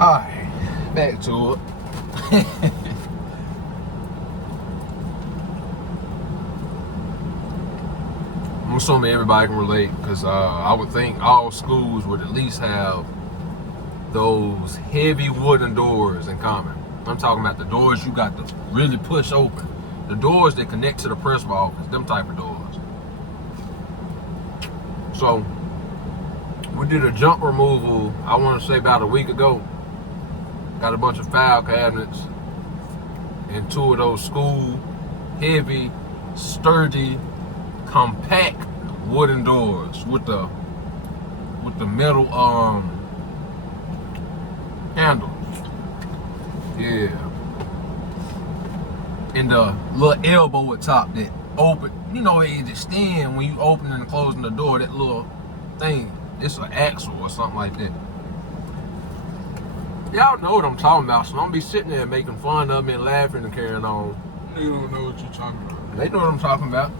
Alright, back to it. I'm assuming everybody can relate, because I would think all schools would at least have those heavy wooden doors in common. I'm talking about the doors you got to really push open. The doors that connect to the principal office, them type of doors. So, we did a junk removal, I want to say about a week ago. Got a bunch of file cabinets and 2 of those school heavy, sturdy, compact wooden doors with the metal handles. Yeah. And the little elbow at top that open, you know, it extend when you open and closing the door, that little thing. It's an axle or something like that. Y'all know what I'm talking about, so don't be sitting there making fun of me and laughing and carrying on. They don't know what you're talking about. They know what I'm talking about.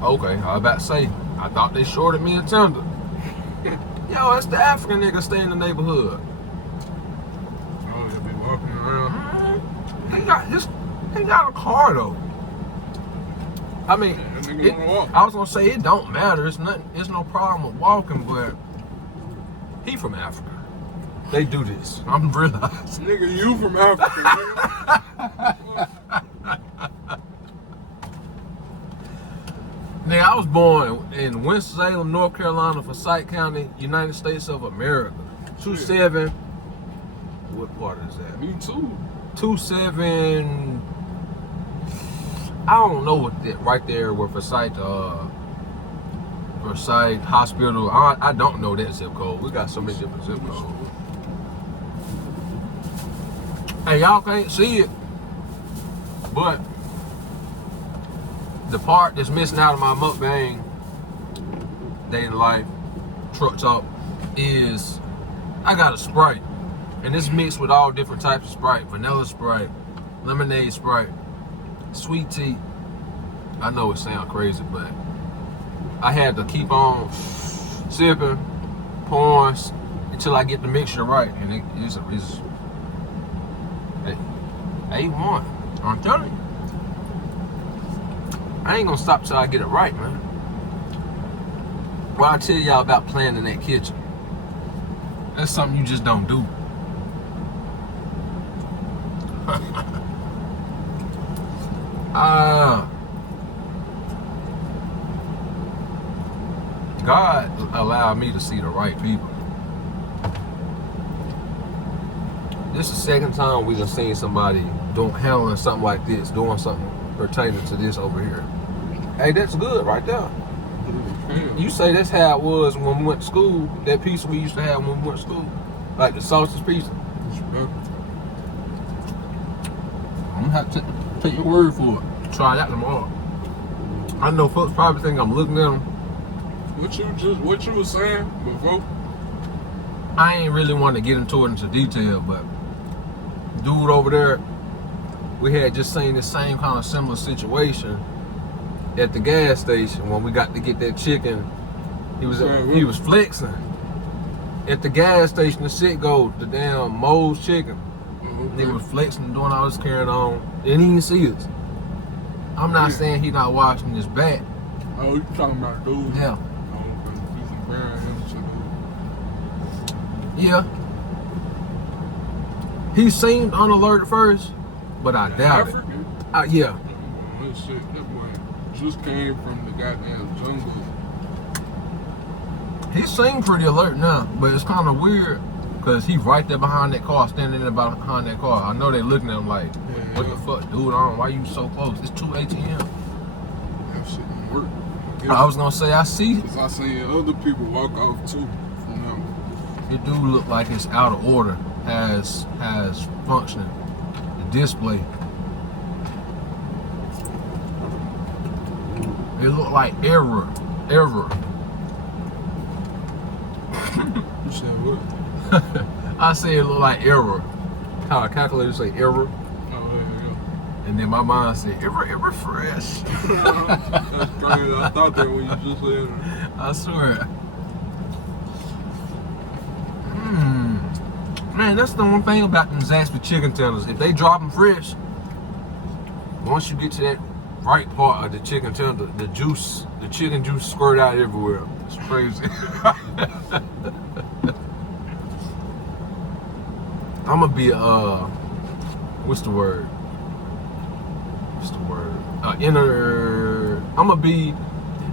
Okay, I was about to say, I thought they shorted me a tender. Yo, that's the African nigga stay in the neighborhood. Oh, they be walking around. He got a car though. I mean, I was gonna say it don't matter. It's no problem with walking, but he from Africa. They do this. I'm realizing. Nigga, you from Africa, nigga. Nigga, I was born in Winston-Salem, North Carolina, Forsyth County, United States of America. 27. What part is that? Me too. 27. I don't know what that right there where Forsyth Hospital. I don't know that zip code. We got so many different zip codes. Hey, y'all can't see it, but the part that's missing out of my mukbang day in life truck talk is I got a Sprite, and it's mixed with all different types of Sprite: vanilla Sprite, lemonade Sprite, sweet tea. I know it sounds crazy, but I had to keep on sipping, pouring until I get the mixture right, and it's A1. I'm telling you, I ain't gonna stop till I get it right, man. Well, I tell y'all about playing in that kitchen. That's something you just don't do. God allowed me to see the right people. This is the second time we done seen somebody handling something like this, doing something pertaining to this over here. Hey, that's good right there. You say that's how it was when we went to school, that pizza we used to have when we went to school, like the sausage pizza. I'm gonna have to take your word for it. Try that tomorrow. I know folks probably think I'm looking at them. What you was saying before? I ain't really want to get into it into detail, but dude over there, we had just seen the same kind of similar situation at the gas station when we got to get that chicken. He was flexing at the gas station. The shit go the damn Moe's chicken. He was flexing, doing all this carrying on. Didn't even see us. I'm not saying he not washing his back. Oh, you talking about dude? Yeah. Oh, yeah. He seemed on alert at first, but I doubt it. Yeah. That shit, that boy just came from the goddamn jungle. He seemed pretty alert now, but it's kind of weird because he's right there behind that car, standing there behind that car. I know they looking at him like, what the fuck, dude? Why you so close? It's 2 ATM. That shit didn't work. I was gonna say I see. Cause I seen other people walk off too from them. It do look like it's out of order. Has functioning. The display. It look like error. You said what? I say it look like error. How a calculator say error. Oh yeah. And then my mind said error fresh. That's crazy. I thought that when you just said it. I swear. Man, that's the one thing about them Zaxby chicken tenders. If they drop them fresh, once you get to that right part of the chicken tender, the chicken juice squirt out everywhere. It's crazy. I'm gonna be what's the word? I'm gonna be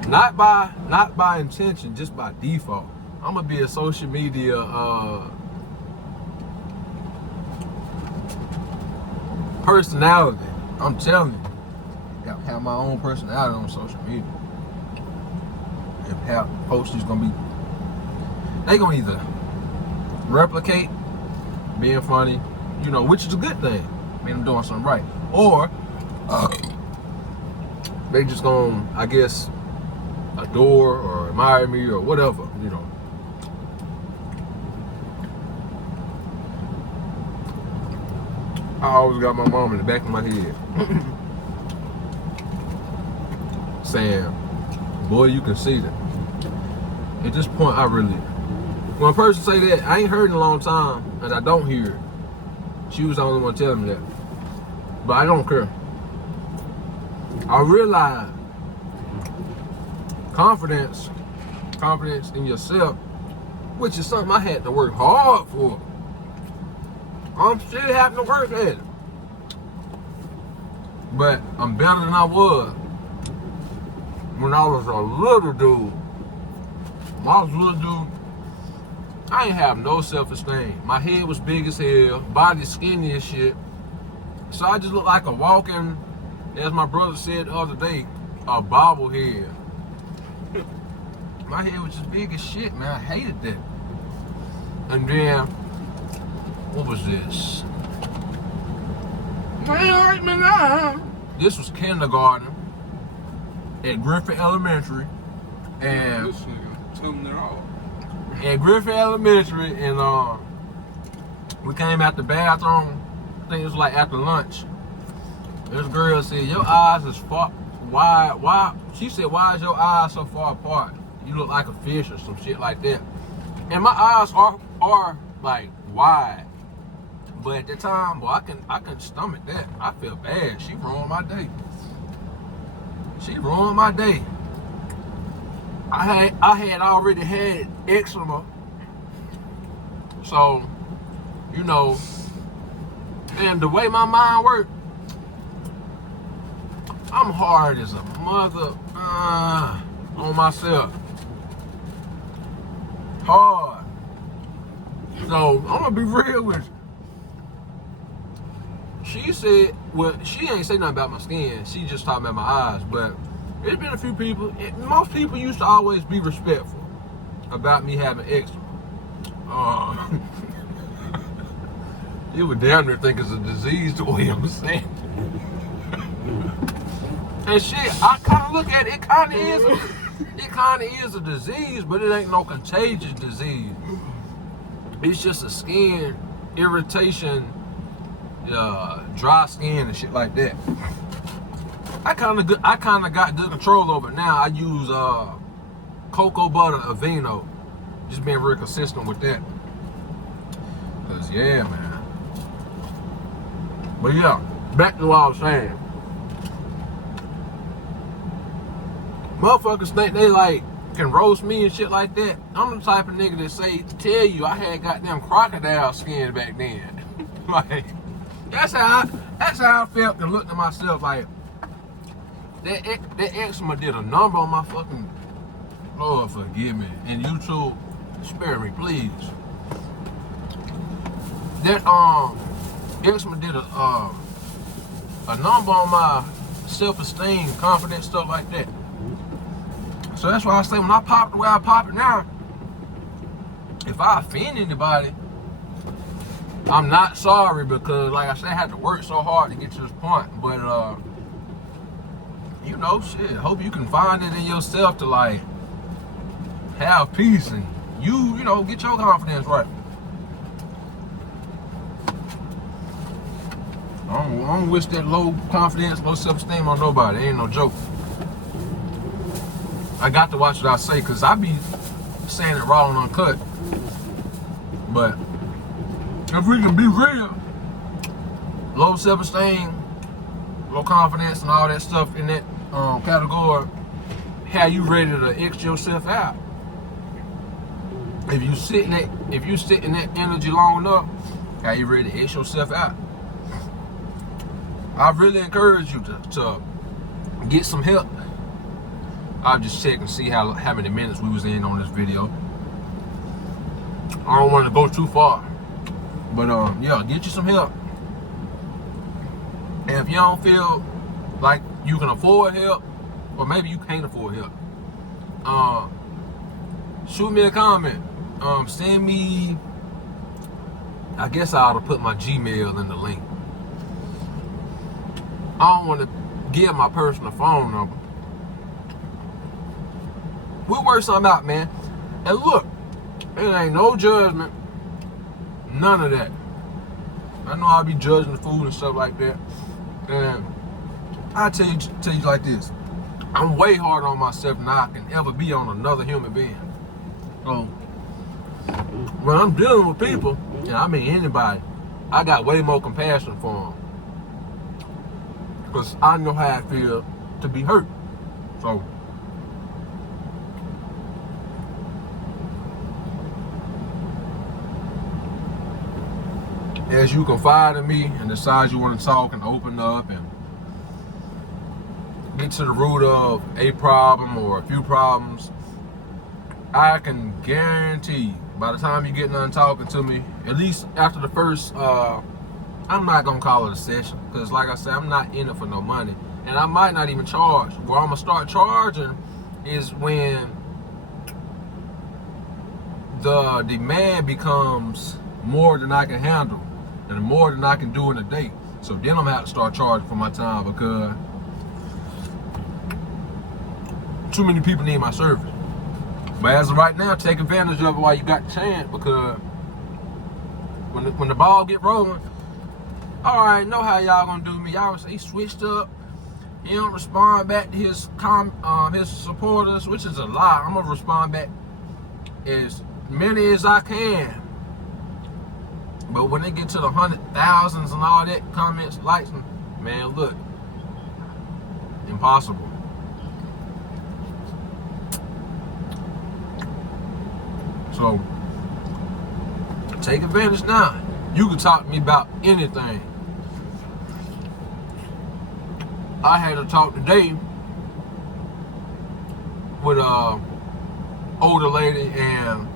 not by intention, just by default. I'm gonna be a social media personality. I'm telling you, gotta have my own personality on social media. And have folks just gonna either replicate being funny, which is a good thing. I mean, I'm doing something right. Or they just gonna, I guess, adore or admire me or whatever, I always got my mom in the back of my head saying, boy, you can see that. At this point, when a person say that, I ain't heard in a long time, and I don't hear it. She was the only one telling me that. But I don't care. I realize confidence in yourself, which is something I had to work hard for. I'm still having to work at it. But I'm better than I was when I was a little dude. When I was a little dude, I ain't have no self-esteem. My head was big as hell, body skinny as shit. So I just looked like a walking, as my brother said the other day, a bobblehead. My head was just big as shit, man. I hated that. And then, what was this? This was kindergarten at Griffin Elementary. And This nigga telling it all. at Griffin Elementary, and we came out the bathroom. I think it was like after lunch. This girl said, "Your eyes is far wide. Why?" She said, "Why is your eyes so far apart? You look like a fish or some shit like that." And my eyes are like wide, but at the time, boy, I can stomach that. I feel bad. She ruined my day. I had already had eczema, so and the way my mind worked, I'm hard as a mother on myself. Hard. So I'm gonna be real with you. She said, well, she ain't say nothing about my skin. She just talking about my eyes. But there's been a few people. Most people used to always be respectful about me having eczema. You would damn near think it's a disease the way I'm saying. And shit, I kind of look at it. It kind of is a disease, but it ain't no contagious disease. It's just a skin irritation, dry skin and shit like that. I kind of got good control over it now. I use cocoa butter Aveeno. Just being real consistent with that. Cause yeah, man. But yeah, back to what I was saying. Motherfuckers think they like can roast me and shit like that. I'm the type of nigga that tell you I had goddamn crocodile skin back then. Like that's how I felt and looked at myself like that eczema did a number on my fucking. Lord forgive me. And YouTube, spare me, please. That eczema did a number on my self-esteem, confidence, stuff like that. So that's why I say when I pop the way I pop it now, if I offend anybody, I'm not sorry because, like I said, I had to work so hard to get to this point. But shit, hope you can find it in yourself to like have peace and get your confidence right. I don't wish that low confidence, low self-esteem on nobody. It ain't no joke. I got to watch what I say because I be saying it raw and uncut. But if we can be real, low self-esteem, low confidence, and all that stuff in that category, how you ready to X yourself out? If you sit in that energy long enough, how you ready to X yourself out? I really encourage you to get some help. I'll just check and see how many minutes we was in on this video. I don't want to go too far, but yeah, get you some help. And if you don't feel like you can afford help, or maybe you can't afford help, shoot me a comment. Send me, I guess I ought to put my Gmail in the link. I don't want to give my personal phone number. We'll work something out, man. And look, it ain't no judgment. None of that. I know I'll be judging the food and stuff like that. And I tell you like this. I'm way harder on myself than I can ever be on another human being. So when I'm dealing with people, and I mean anybody, I got way more compassion for them. Because I know how it feels to be hurt. So as you confide in me and decide you want to talk and open up and get to the root of a problem or a few problems, I can guarantee you, by the time you get done talking to me, at least after the first, I'm not going to call it a session, because like I said, I'm not in it for no money. And I might not even charge. Where I'm going to start charging is when the demand becomes more than I can handle and more than I can do in a day. So then I'm going to have to start charging for my time, because too many people need my service. But as of right now, take advantage of it while you got the chance, because when the ball get rolling, I already know how y'all gonna do me. Y'all say he switched up. He don't respond back to his supporters, which is a lie. I'm gonna respond back as many as I can. But when they get to the 100,000s and all that, comments, likes, man, look, impossible. So take advantage now. You can talk to me about anything. I had a talk today with a older lady, and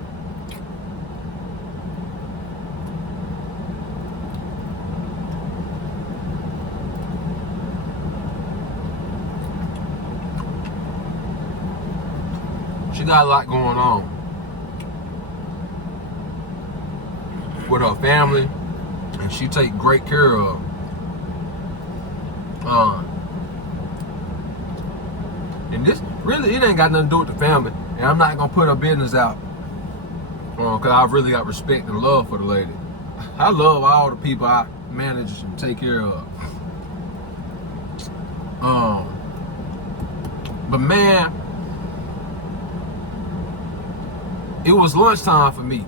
she got a lot going on with her family, and she take great care of. And this really, it ain't got nothing to do with the family. And I'm not gonna put her business out, cause I really got respect and love for the lady. I love all the people I manage and take care of. But man, it was lunchtime for me.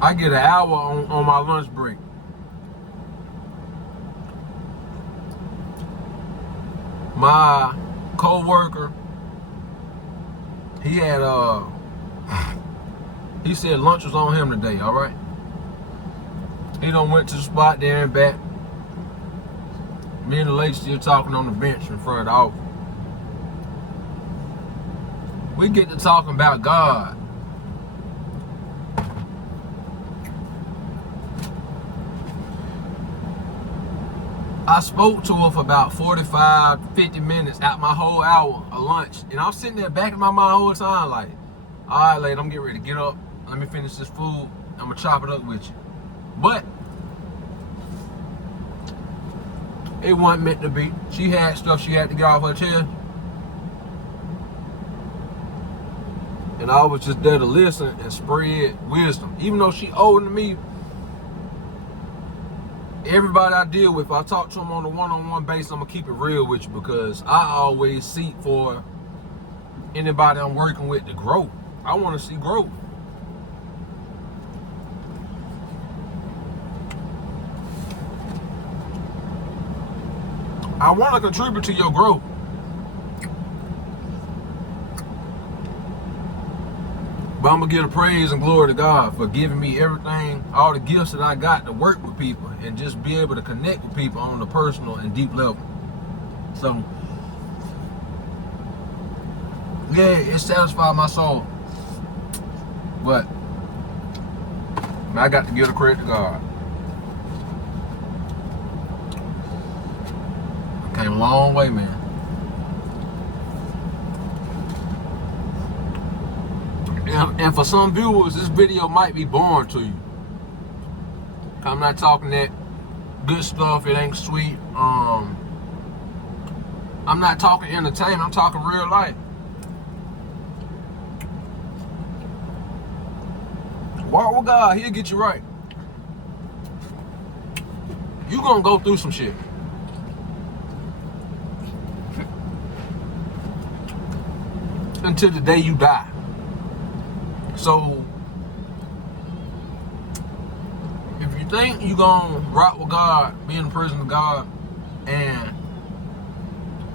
I get an hour on my lunch break. My co-worker, he said lunch was on him today, all right? He done went to the spot there and back. Me and the lady still talking on the bench in front of the office. We get to talking about God. I spoke to her for about 45, 50 minutes out my whole hour of lunch. And I'm sitting there back in my mind all the time like, all right, lady, I'm getting ready to get up. Let me finish this food. I'm going to chop it up with you. But it wasn't meant to be. She had stuff she had to get off her chest. And I was just there to listen and spread wisdom. Even though she older than me, everybody I deal with, if I talk to them on a one-on-one basis, I'm going to keep it real with you, because I always seek for anybody I'm working with to grow. I want to see growth. I want to contribute to your growth. But I'm going to give the praise and glory to God for giving me everything, all the gifts that I got to work with people and just be able to connect with people on a personal and deep level. So, yeah, it satisfied my soul. But I got to give the credit to God. I came a long way, man. And for some viewers, this video might be boring to you. I'm not talking that good stuff. It ain't sweet. I'm not talking entertainment. I'm talking real life. Walk with God. He'll get you right. You gonna go through some shit. Until the day you die. So, if you think you gonna rock with God, be in the presence of God, and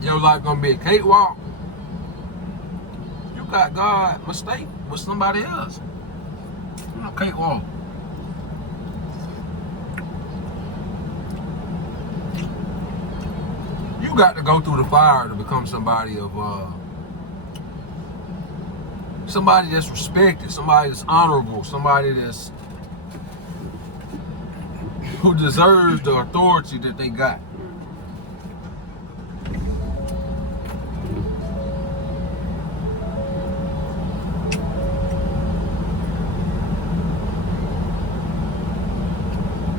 your life gonna be a cakewalk, you got God mistake with somebody else. It's a cakewalk. You got to go through the fire to become somebody that's respected, somebody that's honorable, somebody who deserves the authority that they got.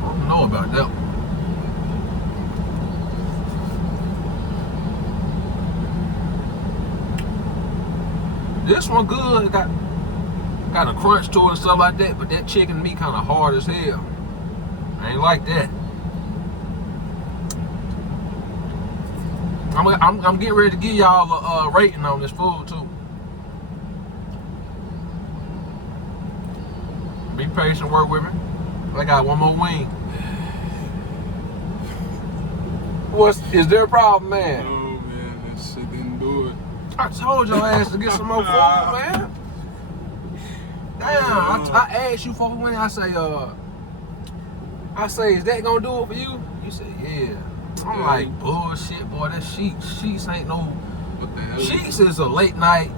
I don't know about that one. This one good. It got a crunch to it and stuff like that, but that chicken meat kind of hard as hell. I ain't like that. I'm getting ready to give y'all a rating on this food too. Be patient, work with me. I got one more wing. Is there a problem, man? No, man, that shit didn't do it. I told your ass to get some more food, man. Damn, I asked you for a wing. I say, is that gonna do it for you? You said, yeah. I'm like, bullshit, boy. That Sheets ain't no. What the hell? Sheets is a late night.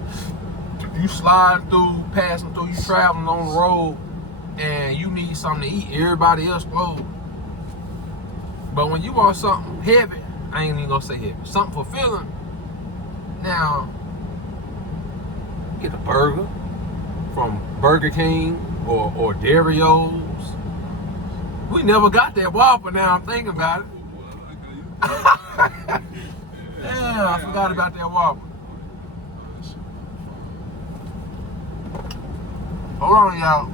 You sliding through, passing through, you traveling on the road, and you need something to eat. Everybody else closed. But when you want something heavy, I ain't even gonna say heavy, something fulfilling. Now, get a burger from Burger King or Dario's. We never got that Whopper. Now I'm thinking about it. Yeah, I forgot about that Whopper. Hold on, y'all.